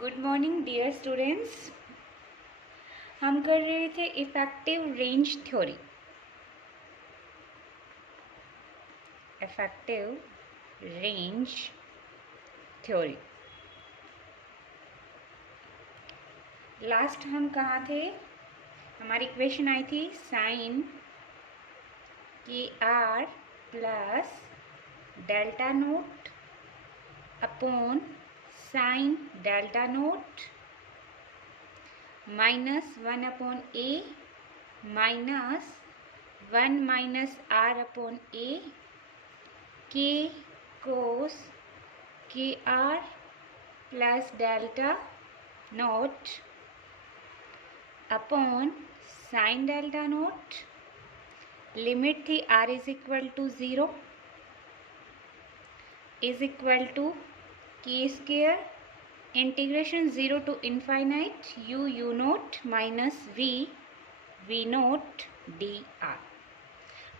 Good morning dear students. हम कर रहे थे effective range theory. Effective range theory last हम कहाँ थे? हमारी इक्वेशन आई थी sine K R plus delta naught upon sine delta naught -1 upon A -1 minus R upon A K cos K R plus delta naught upon sine delta naught. Limit थी R is equal to 0 is equal to K square integration 0 to infinite u naught minus we naught d r.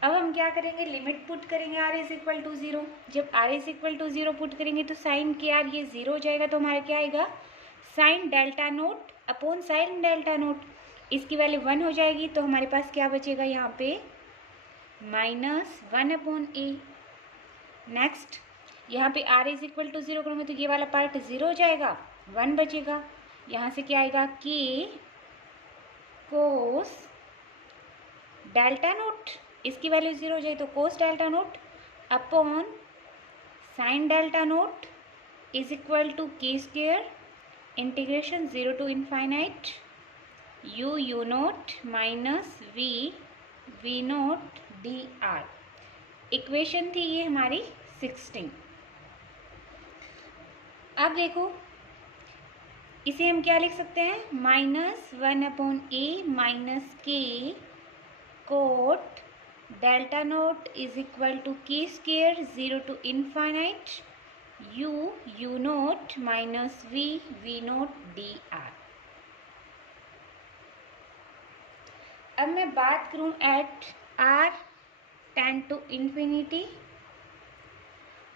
अब हम क्या करेंगे? Limit put करेंगे R is equal to 0। जब R is equal to 0 put करेंगे तो sign K are ये 0 हो जाएगा, तो हमारा क्या आएगा? Sign delta naught upon sine delta naught. इसकी वैल्यू 1 हो जाएगी, तो हमारे पास क्या बचेगा यहाँ पे? -1 अपॉन ए। नेक्स्ट यहाँ पे आर इज इक्वल टू 0 करूँगा तो ये वाला पार्ट 0 हो जाएगा, 1 बचेगा। यहाँ से क्या आएगा? के कोस डेल्टा नोट, इसकी वैल्यू 0 हो जाए तो cos delta naught upon sine delta naught is equal to K square integration 0 to infinite u naught minus we naught d are. Equation थी ये हमारी 16। अब देखो इसे हम क्या लिख सकते हैं? -1 upon A minus K cot delta naught is equal to K square 0 to infinite u naught minus we naught d r. अब मैं बात करूं at R tend to infinity,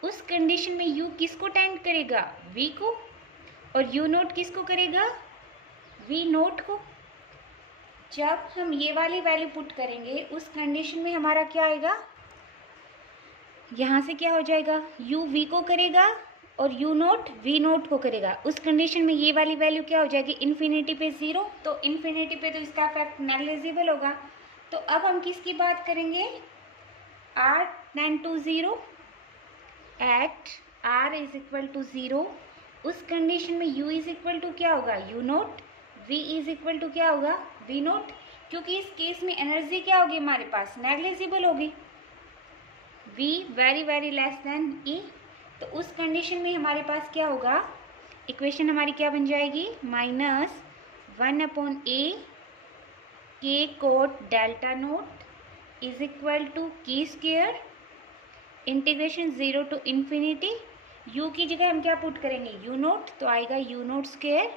उस कंडीशन में u किसको टेंड करेगा? v को, और u नोट किसको करेगा? v नोट को। जब हम ये वाली वैल्यू पुट करेंगे उस कंडीशन में हमारा क्या आएगा? यहाँ से क्या हो जाएगा? u v को करेगा और u नोट v नोट को करेगा। उस कंडीशन में ये वाली वैल्यू क्या हो जाएगी? इन्फिनिटी पे 0, तो इन्फिनिटी पे तो इसका इफेक्ट नेग्लिजिबल होगा। तो अब हम किसकी बात करेंगे? r tend to 0 at r is equal to 0। उस कंडीशन में u इज इक्वल टू क्या होगा? u naught. v is equal to क्या होगा? v naught. क्योंकि इस केस में एनर्जी क्या होगी हमारे पास? नेग्लिजिबल होगी, v very very less than e। तो उस कंडीशन में हमारे पास क्या होगा? इक्वेशन हमारी क्या बन जाएगी? -1 upon A K cot delta naught is equal to K square integration 0 to infinity u की जगह हम क्या पुट करेंगे? u नोट, तो आएगा u naught square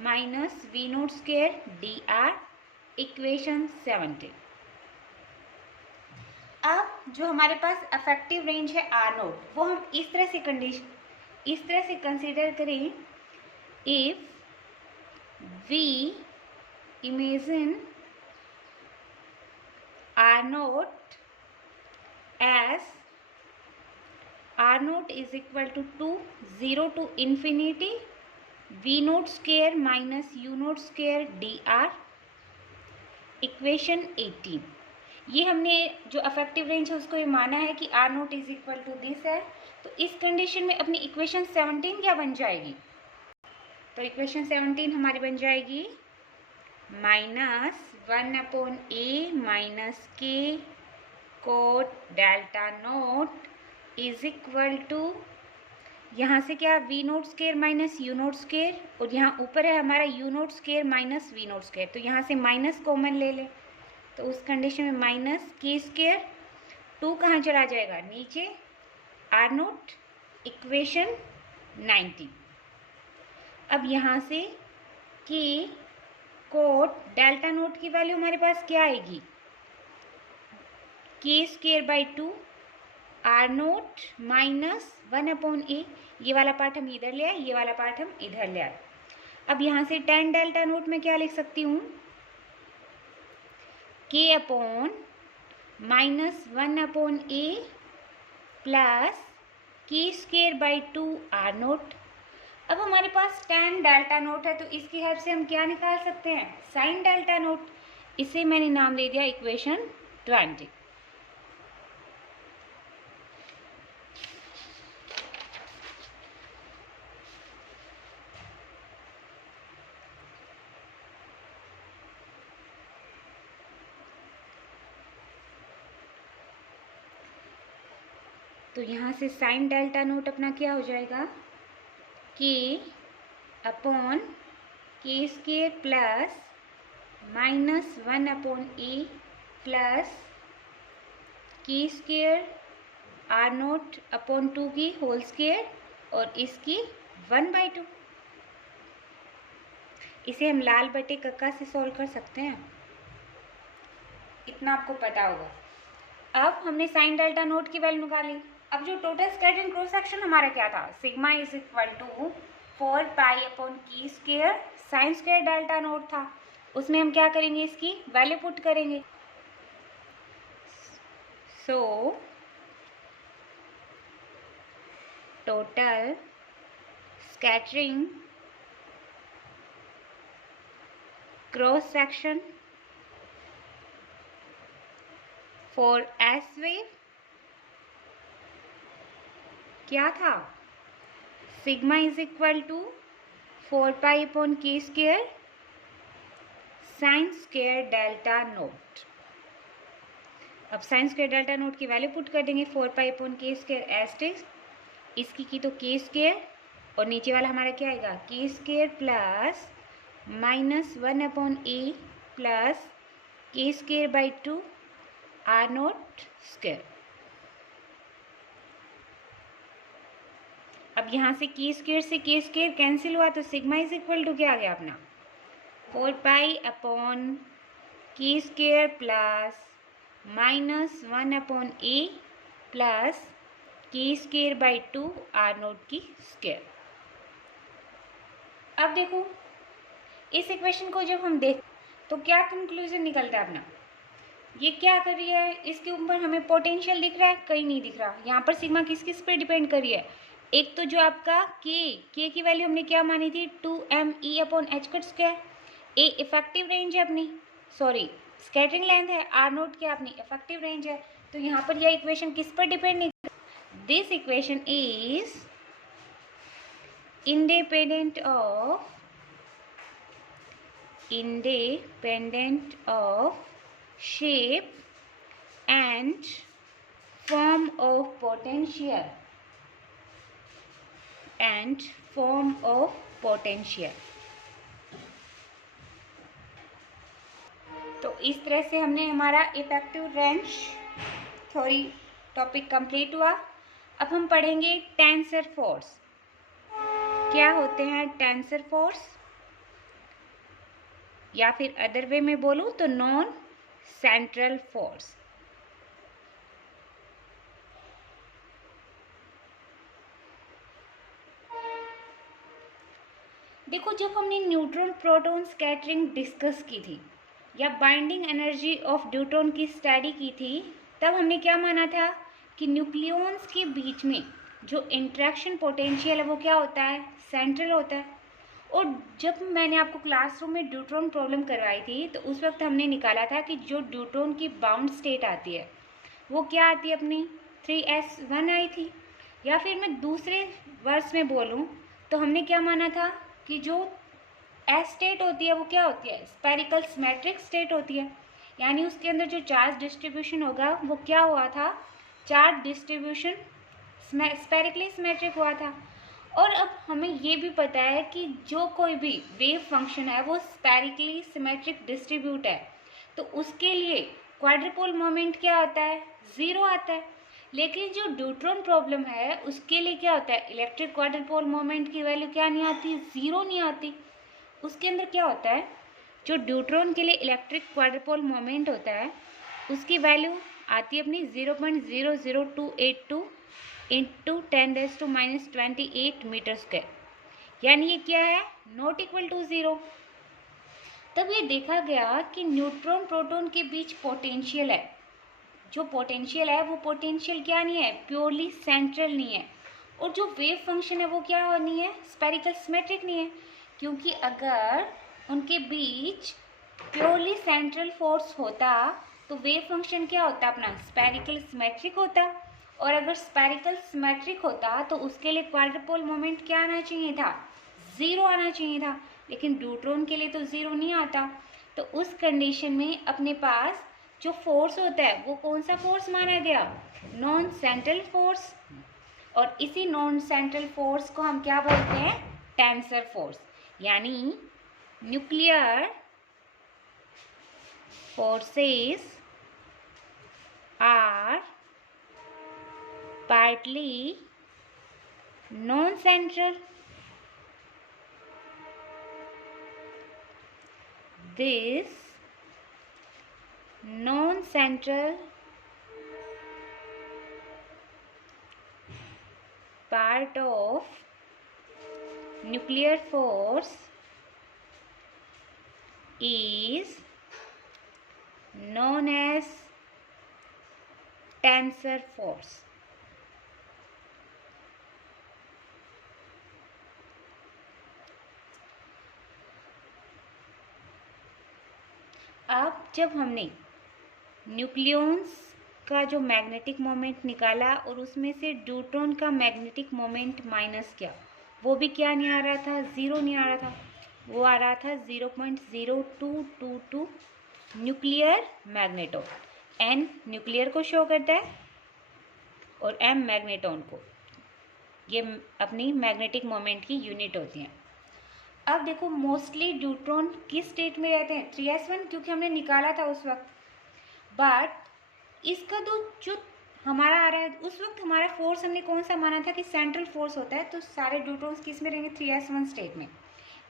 minus we naught square D are. Equation 17। अब जो हमारे पास अफेक्टिव रेंज है आर नोट, वो हम इस तरह से कंसीडर करें। If we imagine R naught as R naught is equal to 0 to infinity V naught square minus U naught square D are. Equation 18। ये हमने जो अफेक्टिव रेंज है उसको ये माना है कि R naught is equal to this है। तो इस कंडीशन में अपनी इक्वेशन 17 क्या बन जाएगी? तो इक्वेशन 17 हमारी बन जाएगी -1 upon A minus K cot delta naught is equal to, यहाँ से क्या? V naught square minus U naught square, और यहाँ ऊपर है हमारा U naught square minus we naught square, तो यहाँ से माइनस कॉमन ले ले, तो उस कंडीशन में माइनस के स्क्वेयर 2 कहाँ चला जाएगा? नीचे आर नोट। इक्वेशन 19। अब यहाँ से के कोट डेल्टा नोट की वैल्यू हमारे पास क्या आएगी? K square by 2 R naught -1 upon A. ये वाला पार्ट हम इधर ले आए, ये वाला पार्ट हम इधर ले आए। अब यहाँ से tan डेल्टा नोट में क्या लिख सकती हूँ, k upon -1/a plus k²/2 r note. अब हमारे पास tan डेल्टा नोट है तो इसकी हेल्प से हम क्या निकाल सकते हैं, sin डेल्टा नोट। इसे मैंने नाम दे दिया इक्वेशन 20। तो यहाँ से sin डेल्टा नोट अपना क्या हो जाएगा, k upon k² plus -1/a plus k² r naught upon 2 की होल स्क्वायर और इसकी 1/2। इसे हम लाल बटे कक्का से सॉल्व कर सकते हैं, इतना आपको पता होगा। अब हमने साइन डेल्टा नोट की वैल्यू निकाली। अब जो टोटल स्कैटरिंग क्रॉस सेक्शन हमारा क्या था, sigma is equal to 4π/k² sine square delta naught था। उसमें हम क्या करेंगे, इसकी वैल्यू पुट करेंगे। So total scattering cross section for S wave क्या था, sigma is equal to 4π/k² sine square delta naught. अब साइन स्क्वायर डेल्टा नोट की वैल्यू पुट कर देंगे, 4π/k² एस्टिक्स इसकी की तो k² और नीचे वाला हमारा क्या आएगा, k² plus -1/a plus k²/2 r note square. अब यहाँ से k² से k² कैंसिल हुआ तो सिग्मा इज इक्वल टू क्या आ गया अपना, 4π/k² plus -1/a plus k²/2 r note की स्क्वायर। अब देखो इस इक्वेशन को जब हम देख तो क्या कंक्लूजन निकलता है अपना, ये क्या कर रही है, इसके ऊपर हमें पोटेंशियल दिख रहा है, कहीं नहीं दिख रहा। यहाँ पर सिग्मा किस किस पे डिपेंड कर रही है, एक तो जो आपका k की वैल्यू हमने क्या मानी थी 2me/h², ए इफेक्टिव रेंज है अपनी, सॉरी स्कैटरिंग लेंथ है, r नोट क्या अपनी इफेक्टिव रेंज है। तो यहाँ पर यह इक्वेशन किस पर डिपेंड नहीं, this equation is independent of shape and form of potential तो इस तरह से हमने हमारा effective range theory topic complete हुआ। अब हम पढ़ेंगे टेंसर फोर्स। क्या होते हैं टेंसर फोर्स, या फिर अदर वे में बोलूं तो नॉन सेंट्रल फोर्स। देखो जब हमने न्यूट्रॉन प्रोटॉन स्कैटरिंग डिस्कस की थी या बाइंडिंग एनर्जी ऑफ ड्यूट्रॉन की स्टडी की थी, तब हमने क्या माना था कि न्यूक्लियॉन्स के बीच में जो इंट्रैक्शन पोटेंशियल है वो क्या होता है, सेंट्रल होता है। और जब मैंने आपको क्लासरूम में ड्यूट्रॉन प्रॉब्लम करवाई थी तो उस वक्त हमने निकाला था कि जो ड्यूट्रॉन की बाउंड स्टेट आती है वो क्या आती है अपनी 3s1 आई थी। या फिर मैं दूसरे वर्ड्स में बोलूं तो हमने क्या माना था कि जो एस स्टेट होती है वो क्या होती है, स्पेरिकल सिमेट्रिक स्टेट होती है, यानी उसके अंदर जो चार्ज डिस्ट्रीब्यूशन होगा वो क्या हुआ था, चार्ज डिस्ट्रीब्यूशन स्पेरिकली सिमेट्रिक हुआ था। और अब हमें ये भी पता है कि जो कोई भी वेव फंक्शन है वो स्पेरिकली सिमेट्रिक डिस्ट्रीब्यूट है, तो उसके लिए क्वाड्रुपोल मोमेंट क्या आता है, ज़ीरो आता है। लेकिन जो ड्यूट्रॉन प्रॉब्लम है उसके लिए क्या होता है, इलेक्ट्रिक क्वाड्रुपोल मोमेंट की वैल्यू क्या नहीं आती, ज़ीरो नहीं आती। उसके अंदर क्या होता है, जो ड्यूट्रॉन के लिए इलेक्ट्रिक क्वाड्रुपोल मोमेंट होता है उसकी वैल्यू आती है अपनी 0.00282 × 10⁻⁻28 मीटर स्क्वायर, यानी ये क्या है, नॉट इक्वल टू 0। तब ये देखा गया कि न्यूट्रॉन प्रोटॉन के बीच पोटेंशियल है, जो पोटेंशियल है वो पोटेंशियल क्या नहीं है, प्योरली सेंट्रल नहीं है, और जो वेव फंक्शन है वो क्या नहीं है, स्फेरिकल सिमेट्रिक नहीं है, क्योंकि अगर उनके बीच प्योरली सेंट्रल फोर्स होता तो वेव फंक्शन क्या होता, अपना स्फेरिकल सिमेट्रिक होता, और अगर स्फेरिकल सिमेट्रिक होता तो उसके लिए क्वाड्रुपोल मोमेंट क्या आना चाहिए था, 0 आना चाहिए था, लेकिन न्यूट्रॉन के लिए तो 0 नहीं आता। तो उस कंडीशन में अपने पास जो फोर्स होता है वो कौन सा फोर्स माना गया, नॉन सेंट्रल फोर्स, और इसी नॉन सेंट्रल फोर्स को हम क्या बोलते हैं, टेंसर फोर्स। यानी nuclear forces are partly non-central. This non-central part of nuclear force is known as tensor force. अब जब हमने न्यूक्लियॉन्स का जो मैग्नेटिक मोमेंट निकाला और उसमें से न्यूट्रॉन का मैग्नेटिक मोमेंट माइनस किया, वो भी क्या नहीं आ रहा था, 0 नहीं आ रहा था, वो आ रहा था 0.0222 न्यूक्लियर मैग्नेटॉन। एन न्यूक्लियर को शो करता है और एम मैग्नेटॉन को, ये अपनी मैग्नेटिक मोमेंट की यूनिट होती हैं। अब देखो मोस्टली न्यूट्रॉन किस स्टेट में रहते हैं, 3s1, क्योंकि हमने निकाला था उस वक्त। बट इसका तो जो हमारा आ रहा है, उस वक्त हमारा फोर्स हमने कौन सा माना था कि सेंट्रल फोर्स होता है, तो सारे न्यूट्रॉन्स किस में रहेंगे, 3s1 स्टेट में।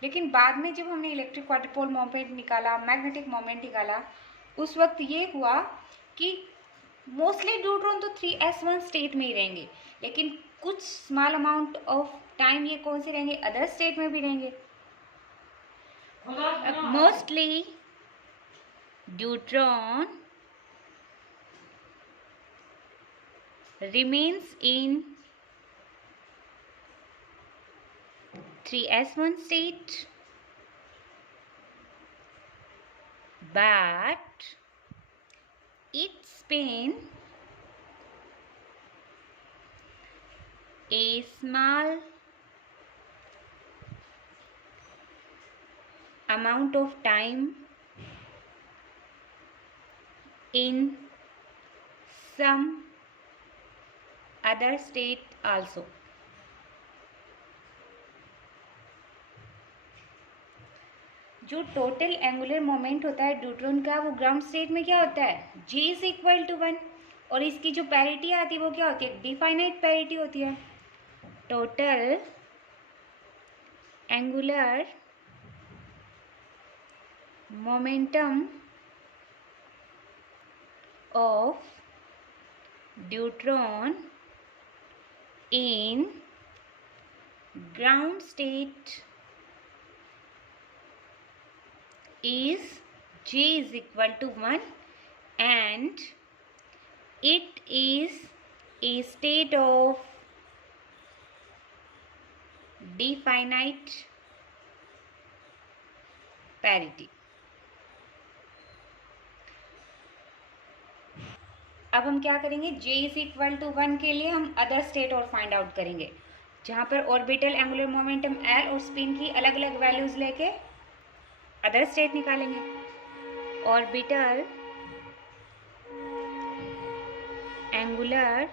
लेकिन बाद में जब हमने इलेक्ट्रिक क्वाड्रुपोल मोमेंट निकाला, मैग्नेटिक मोमेंट निकाला, उस वक्त ये हुआ कि मोस्टली न्यूट्रॉन तो 3s1 स्टेट में ही रहेंगे, लेकिन कुछ स्मॉल अमाउंट ऑफ टाइम ये कौन से रहेंगे, अदर स्टेट में भी रहेंगे। Mostly neutron remains in 3s1 state, but its spin a small amount of time in some other state also. जो टोटल एंगुलर मोमेंट होता है न्यूट्रॉन का, वो ग्राउंड स्टेट में क्या होता है, G इज इक्वल टू 1, और इसकी जो पैरिटी आती है वो क्या होती है, डिफाइनाइट पैरिटी होती है। Total angular momentum of neutron in ground state is G is equal to 1, and it is a state of definite parity. अब हम क्या करेंगे, J इज इक्वल टू 1 के लिए हम अदर स्टेट और फाइंड आउट करेंगे, जहाँ पर ऑर्बिटल एंगुलर मोमेंटम L और स्पिन की अलग अलग वैल्यूज लेके अदर स्टेट निकालेंगे। Orbital angular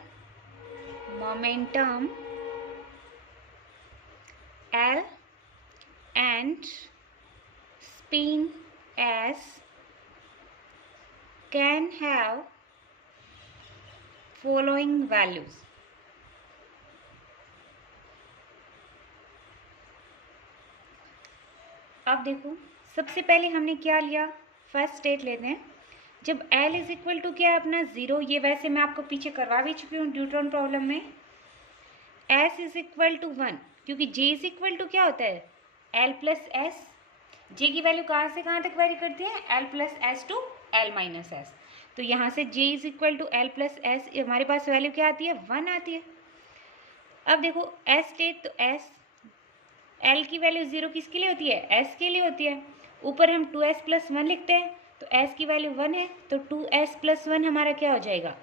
momentum L and spin S can have following values. अब देखो सबसे पहले हमने क्या लिया, फर्स्ट स्टेट लेते हैं। जब L इज इक्वल टू क्या है अपना 0, ये वैसे मैं आपको पीछे करवा भी चुकी हूँ न्यूट्रॉन प्रॉब्लम में। S इज इक्वल टू 1, क्योंकि j इज इक्वल टू क्या होता है, l प्लस एस। जे की वैल्यू कहाँ से कहाँ तक वेरी करती है, l plus S to l minus S. तो यहाँ से j is equal to l plus S, हमारे पास वैल्यू क्या आती है, 1 आती है। अब देखो s स्टेट, तो s l की वैल्यू 0 किसके लिए होती है, s के लिए होती है। ऊपर हम 2s प्लस 1 लिखते हैं, तो s की वैल्यू 1 है, तो 2s प्लस 1 हमारा क्या हो जाएगा,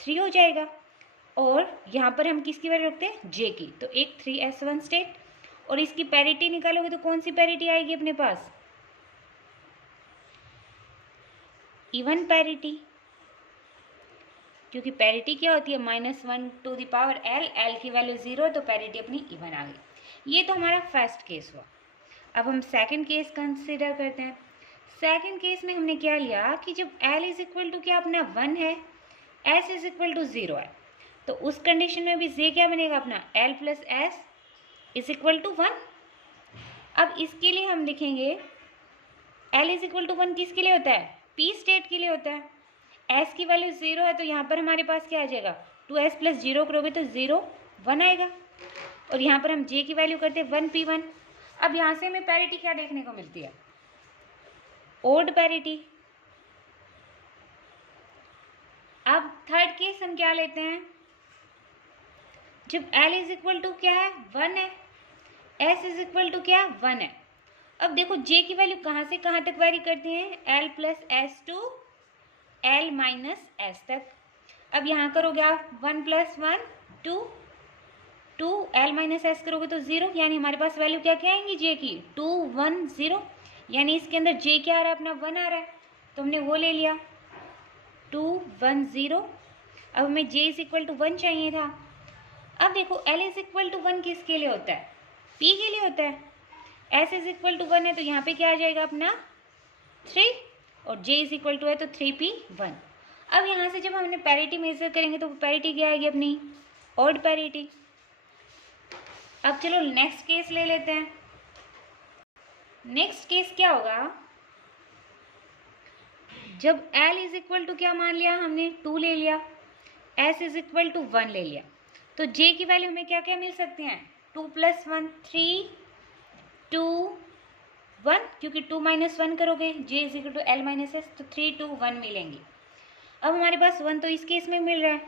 3 हो जाएगा। और यहाँ पर हम किसकी वैल्यू रखते हैं, j की, तो एक 3s1 स्टेट। और इसकी पैरिटी निकालोगे तो कौन सी पैरिटी आएगी अपने पास, इवन पैरिटी, क्योंकि पैरिटी क्या होती है, -1 to the power l, l की वैल्यू 0, तो पैरिटी अपनी इवन आ गई। ये तो हमारा फर्स्ट केस हुआ। अब हम सेकंड केस कंसिडर करते हैं। सेकंड केस में हमने क्या लिया कि जब l इज इक्वल टू क्या अपना 1 है, s इज इक्वल टू 0 है, तो उस कंडीशन में भी z क्या बनेगा अपना, l plus S is equal to 1। अब इसके लिए हम लिखेंगे l इज इक्वल टू 1 किसके लिए होता है, p स्टेट के लिए होता है। s की वैल्यू 0 है, तो यहाँ पर हमारे पास क्या आ जाएगा, 2s प्लस 0 करोगे तो 0 1 आएगा। और यहाँ पर हम j की वैल्यू करते हैं 1p1। अब यहाँ से हमें पैरिटी क्या देखने को मिलती है, ओड पैरिटी। अब थर्ड केस हम क्या लेते हैं, जब l इज इक्वल टू क्या है, 1 है, s इज इक्वल टू क्या, 1 है। अब देखो j की वैल्यू कहाँ से कहाँ तक वेरी करती हैं, l plus S to l minus S तक। अब यहाँ करोगे आप 1 प्लस 1 2 l माइनस एस करोगे तो 0, यानी हमारे पास वैल्यू क्या क्या आएंगी j की, 2 1 0, यानी इसके अंदर j क्या आ रहा है, अपना 1 आ रहा है, तो हमने वो ले लिया 2 1 0। अब हमें j इज इक्वल टू 1 चाहिए था। अब देखो l इज इक्वल टू 1 किसके लिए होता है, p के लिए होता है। s इज इक्वल टू 1 है, तो यहाँ पे क्या आ जाएगा अपना 3, और j इज इक्वल टू है तो 3p1। अब यहाँ से जब हमने पैरिटी मेजर करेंगे तो पैरिटी क्या आएगी अपनी, ऑड पैरिटी। अब चलो नेक्स्ट केस ले लेते हैं। नेक्स्ट केस क्या होगा, जब l इज इक्वल टू क्या मान लिया हमने, 2 ले लिया, s इज इक्वल टू 1 ले लिया, तो j की वैल्यू हमें क्या क्या मिल सकती हैं, 2 प्लस 1 3 2 1, क्योंकि 2 माइनस 1 करोगे j is equal to l minus S, तो 3 2 1 मिलेंगी। अब हमारे पास 1 तो इस केस में मिल रहा है,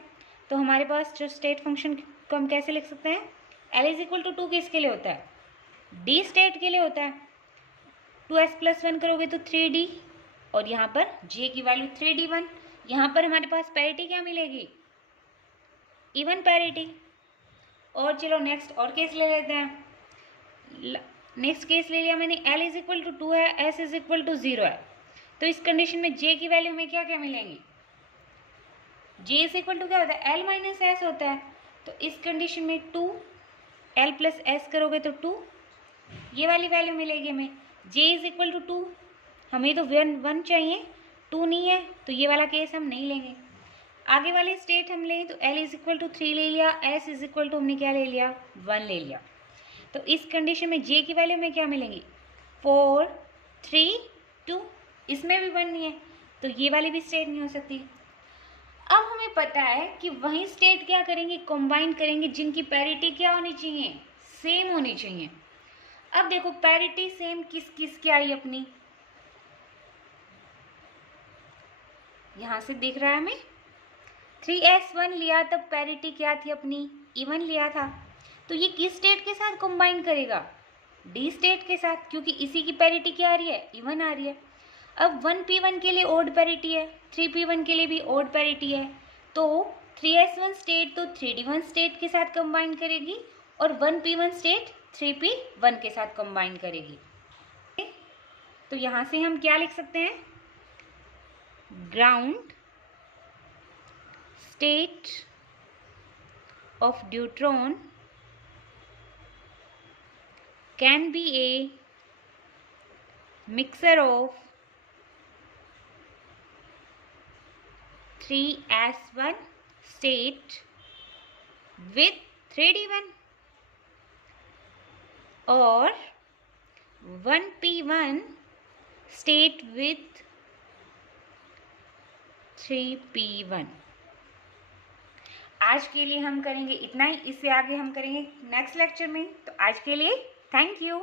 तो हमारे पास जो स्टेट फंक्शन को हम कैसे लिख सकते हैं, l इज इक्वल टू 2 किसके लिए होता है, d स्टेट के लिए होता है। 2s प्लस 1 करोगे तो 3d, और यहाँ पर j की वैल्यू 3d1। यहाँ पर हमारे पास पैरिटी क्या मिलेगी, इवन पैरिटी। और चलो नेक्स्ट और केस ले लेते हैं। नेक्स्ट केस ले लिया मैंने, l इज इक्वल टू 2 है, s इज इक्वल टू 0 है, तो इस कंडीशन में j की वैल्यू में क्या क्या मिलेंगी, j इज इक्वल टू क्या होता है, l माइनस एस होता है, तो इस कंडीशन में 2 l प्लस एस करोगे तो 2, ये वाली वैल्यू मिलेगी हमें। j इज इक्वल टू 2, हमें तो 1 चाहिए, 2 नहीं है, तो ये वाला केस हम नहीं लेंगे। आगे वाली स्टेट हम लें तो l इज इक्वल टू 3 ले लिया, s इज इक्वल टू हमने क्या ले लिया, 1 ले लिया, तो इस कंडीशन में j की वैल्यू में क्या मिलेंगी, 4 3 2, इसमें भी 1 नहीं है, तो ये वाली भी स्टेट नहीं हो सकती। अब हमें पता है कि वही स्टेट क्या करेंगे, कंबाइन करेंगे, जिनकी पैरिटी क्या होनी चाहिए, सेम होनी चाहिए। अब देखो पैरिटी सेम किस किस की आई अपनी, यहाँ से दिख रहा है हमें 3s1 लिया, तब पैरिटी क्या थी अपनी, इवन लिया था, तो ये किस स्टेट के साथ कंबाइन करेगा, डी स्टेट के साथ, क्योंकि इसी की पैरिटी क्या आ रही है, इवन आ रही है। अब 1p1 के लिए ओड पैरिटी है, 3p1 के लिए भी ओड पैरिटी है, तो 3s1 स्टेट तो 3d1 स्टेट के साथ कंबाइन करेगी, और 1p1 स्टेट 3p1 के साथ कंबाइन करेगी। तो यहाँ से हम क्या लिख सकते हैं, ground state of deuteron can be a mixture of 3s1 state with 3d1 or 1p1 state with 3p1। आज के लिए हम करेंगे इतना ही, इससे आगे हम करेंगे नेक्स्ट लेक्चर में। तो आज के लिए थैंक यू।